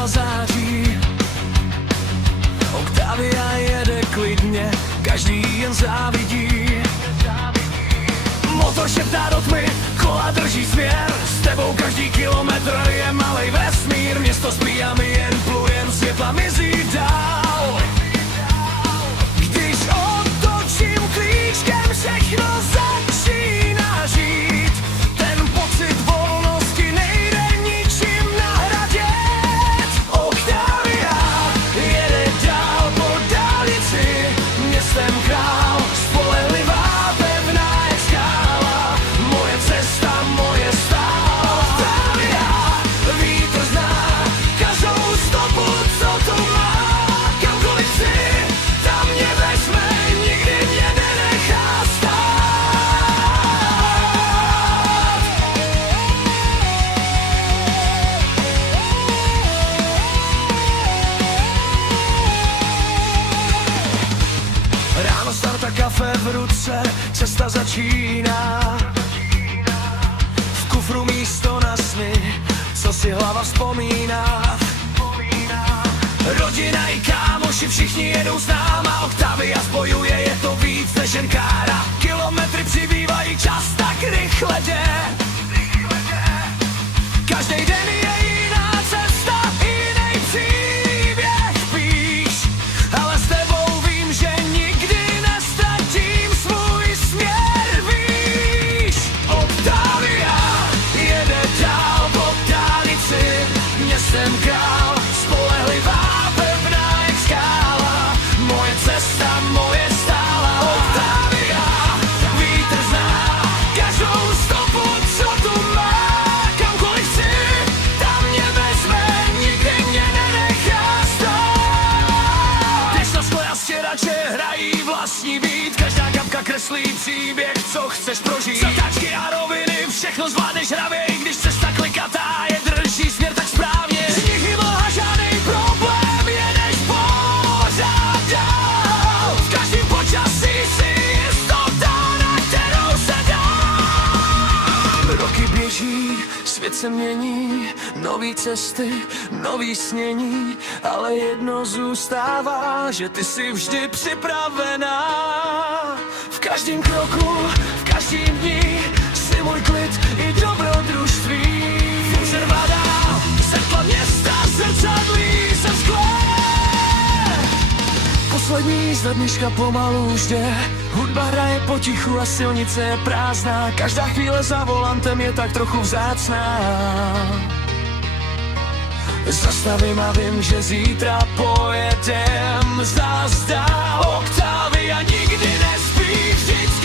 světla září. Octavia jede klidně, každý jen závidí. Motor šeptá do tmy, kola drží směr. S tebou každý kilometr je malej vesmír. Město spí a my jen plujem, světla mizí dál. Když otočím klíčkem, všechno začíná žít. Ten pocit volnosti nejde ničím nahradit. Octavia jede dál po dálnici, městem král, spolehlivá, pevná jak skála. Moje cesta, moje stála. Octavia, vítr zná každou stopu, co tu má. Kamkoliv chci, tam mě vezme, nikdy mě nenechá stát. Ráno starta, kafe v ruce, cesta začíná. V kufru místo na sny, co si hlava vzpomíná. Rodina i kámoši, všichni jedou s náma. Octavia spojuje, je to víc než jen kára. Kilometry přibývají, čas tak rychle jde. Každý den je jiná cesta, jiný příběh píš. Ale s tebou vím, že nikdy nestratím svůj směr, víš. Octavia jede dál po dálnici, městem král, spolehlivá, pevná jak skála. Moje cesta, moje stála. Octavia, vítr zná každou stopu, co tu má. Kamkoliv chci, tam mě vezme, nikdy mě nenechá stát. Když na skle a stěrače hrají vlastní beat, každá kapka kreslí příběh, co chceš prožít. Zatáčky a roviny, všechno zvládneš hravěj. Když cesta klikatá je, drží směr tak správně. Z nich mlha, žádnej problém, jedeš pořád dál. V každém počasí si jistota, na kterou se dá. Roky běží, svět se mění, nový cesty, nový snění. Ale jedno zůstává, že ty jsi vždy připravená. V každém kroku, v každém dni jsi můj klid i dobrodružství. Furt mladá, světla města, zrcadlí se v skle. Poslední jízda dneška pomalu už jde. Hudba hraje potichu a silnice je prázdná. Každá chvíle za volantem je tak trochu vzácná. Zastavím a vím, že zítra pojedem zas dál. Octavia nikdy nespí, vždyť